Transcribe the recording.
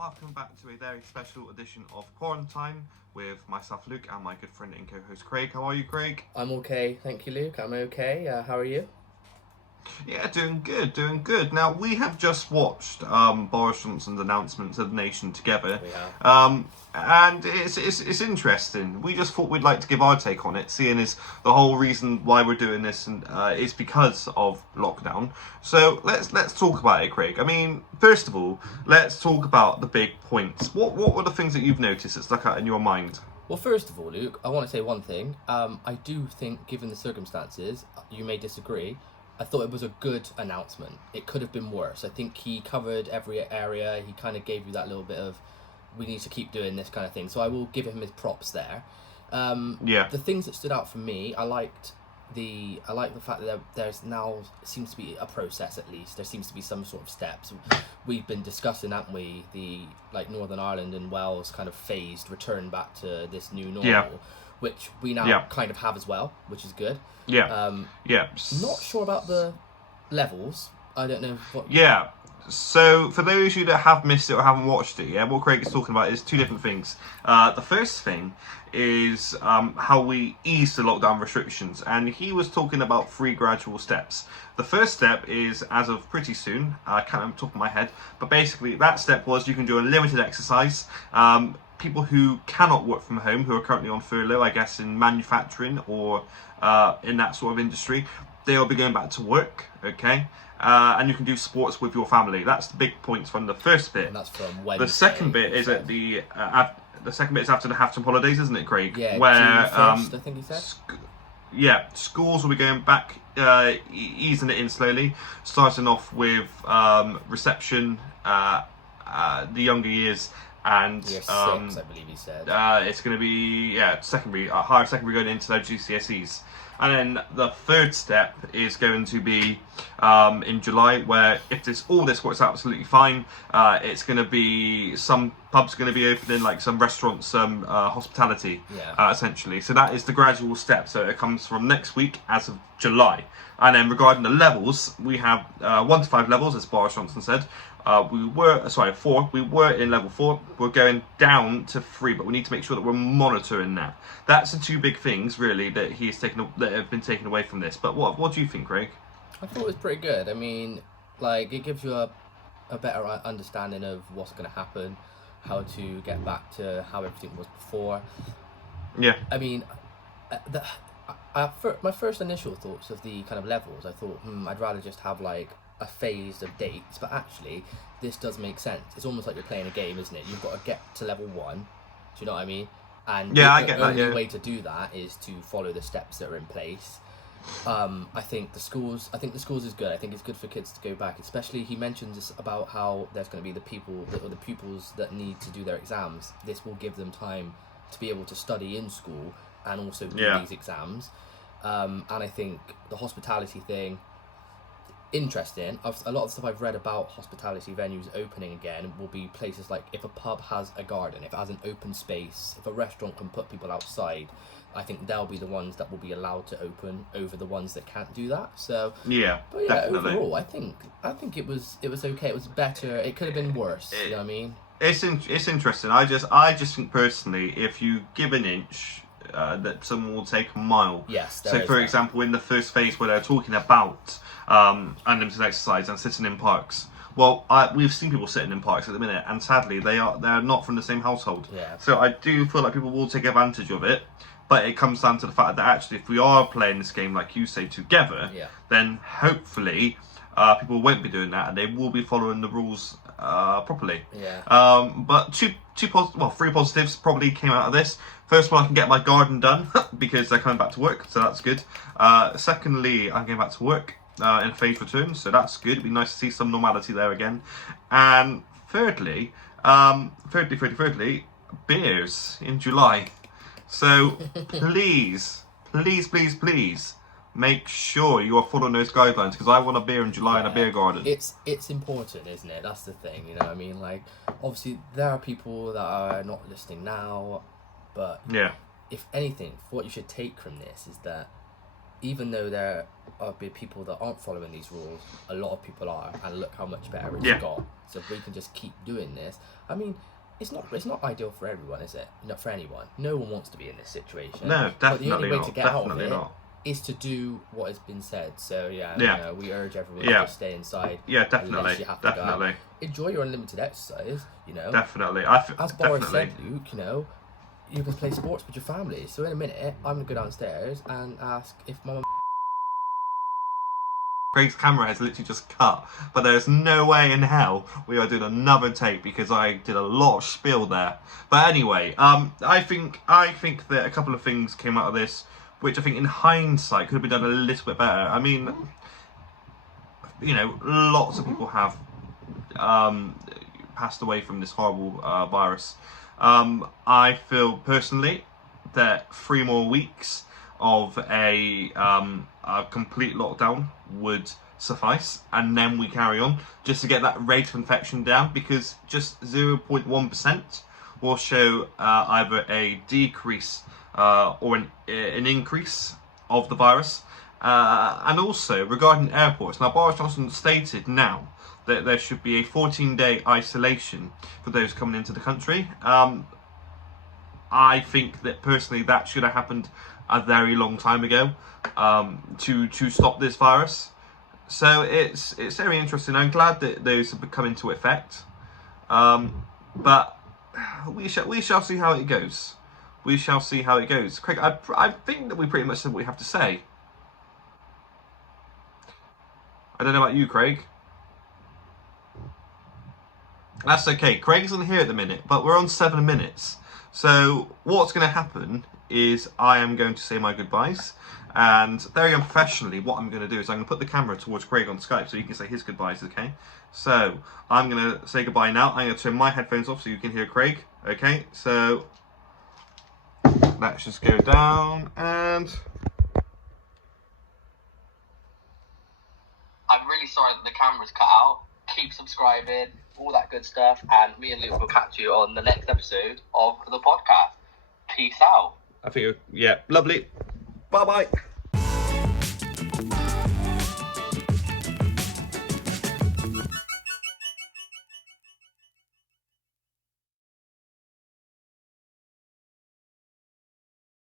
welcome back to a very special edition of Quarantine with myself, Luke, and my good friend and co-host, Craig. How are you, Craig? I'm okay, thank you, Luke. I'm okay. How are you? Yeah, doing good. Now, we have just watched Boris Johnson's announcement to the nation together. We have. And it's interesting. We just thought we'd like to give our take on it, seeing as the whole reason why we're doing this and is because of lockdown. So let's talk about it, Craig. I mean, first of all, let's talk about the big points. What were the things that you've noticed that stuck out in your mind? Well, first of all, Luke, I want to say one thing. I do think, given the circumstances, you may disagree, I thought it was a good announcement. It could have been worse. I think he covered every area. He kind of gave you that little bit of, we need to keep doing this kind of thing. So I will give him his props there. The things that stood out for me, I liked the fact that there's now seems to be a process. At least there seems to be some sort of steps. We've been discussing, haven't we, the Northern Ireland and Wales kind of phased return back to this new normal, which we now kind of have as well, which is good. Not sure about the levels. I don't know what. So, for those of you that have missed it or haven't watched it, what Craig is talking about is two different things. The first thing is how we ease the lockdown restrictions, and he was talking about 3 gradual steps. The first step is as of pretty soon. I can't remember the top of my head, but basically that step was you can do a limited exercise. People who cannot work from home, who are currently on furlough, I guess in manufacturing or in that sort of industry, they'll be going back to work, okay? And you can do sports with your family. That's the big points from the first bit. And that's from Wednesday. The second bit is at the second bit is after the half-term holidays, isn't it, Craig? Yeah, where June 1st, I think he said. Schools will be going back, easing it in slowly, starting off with reception, the younger years. And Year 6, I believe he said. It's going to be secondary, higher secondary going into their GCSEs, and then the third step is going to be in July, where if all this works out absolutely fine, it's going to be some pubs going to be opening, like some restaurants, some hospitality, essentially. So that is the gradual step. So it comes from next week as of July, and then regarding the levels, we have 1 to 5 levels, as Boris Johnson said. 4. We were in level 4. We're going down to 3, but we need to make sure that we're monitoring that. That's the 2 big things, really, that that have been taken away from this. But what do you think, Craig? I thought it was pretty good. I mean, it gives you a better understanding of what's going to happen, how to get back to how everything was before. Yeah. I mean, my first initial thoughts of the kind of levels, I thought, I'd rather just have a phase of dates, but actually this does make sense. It's almost like you're playing a game, isn't it? You've got to get to level 1. Do you know what I mean? And the only way to do that is to follow the steps that are in place. I think the schools is good. I think it's good for kids to go back, especially he mentions this about how there's going to be the pupils that need to do their exams. This will give them time to be able to study in school and also do these exams. And I think the hospitality thing, interesting. A lot of stuff I've read about hospitality venues opening again will be places like if a pub has a garden, if it has an open space, if a restaurant can put people outside, I think they'll be the ones that will be allowed to open over the ones that can't do that. So definitely. Overall, I think it was okay. It was better. It could have been worse. You know what I mean? It's interesting. I just think personally, if you give an inch, that someone will take a mile. Yes. So, for example, in the first phase where they're talking about unlimited exercise and sitting in parks. Well, we've seen people sitting in parks at the minute, and sadly, they're not from the same household. Yeah. So I do feel like people will take advantage of it, but it comes down to the fact that actually, if we are playing this game, like you say, together, then hopefully people won't be doing that, and they will be following the rules properly. Yeah. But 3 positives probably came out of this. First one, I can get my garden done because they're coming back to work, so that's good. Secondly, I'm going back to work in phased return, so that's good. It'd be nice to see some normality there again. And thirdly, beers in July. So please, make sure you are following those guidelines, because I want a beer in July in a beer garden. It's important, isn't it? That's the thing, you know what I mean? Obviously, there are people that are not listening now, but if anything, what you should take from this is that even though there are people that aren't following these rules, a lot of people are, and look how much better it's got. So if we can just keep doing this, I mean, it's not ideal for everyone, is it? Not for anyone. No one wants to be in this situation. No, definitely not. But the only way to get out of it not. is to do what has been said. So yeah. You know, we urge everyone to stay inside. Yeah, definitely, unless you have to definitely. Go out. Enjoy your unlimited exercise. You know. Definitely. As Boris said, Luke, you know, you can play sports with your family. So in a minute, I'm gonna go downstairs and ask if my mum. Craig's camera has literally just cut, but there's no way in hell we are doing another take because I did a lot of spiel there. But anyway, I think that a couple of things came out of this, which I think in hindsight could have been done a little bit better. I mean, you know, lots of people have passed away from this horrible virus. I feel personally that 3 more weeks of a complete lockdown would suffice, and then we carry on just to get that rate of infection down, because just 0.1% will show either a decrease or an increase of the virus. And also regarding airports, now Boris Johnson stated now that there should be a 14-day isolation for those coming into the country. I think that personally that should have happened a very long time ago to stop this virus. So it's very interesting. I'm glad that those have come into effect, but we shall see how it goes. We shall see how it goes. Craig, I think that we pretty much said what we have to say. I don't know about you, Craig. That's okay. Craig isn't here at the minute, but we're on 7 minutes. So what's going to happen is I am going to say my goodbyes, and very unprofessionally what I'm going to do is I'm going to put the camera towards Craig on Skype so he can say his goodbyes, okay? So I'm going to say goodbye now. I'm going to turn my headphones off so you can hear Craig, okay? So let's just go down, and I'm really sorry that the camera's cut out. Keep subscribing, all that good stuff, and me and Luke will catch you on the next episode of the podcast. Peace out. I think, yeah, lovely. Bye-bye.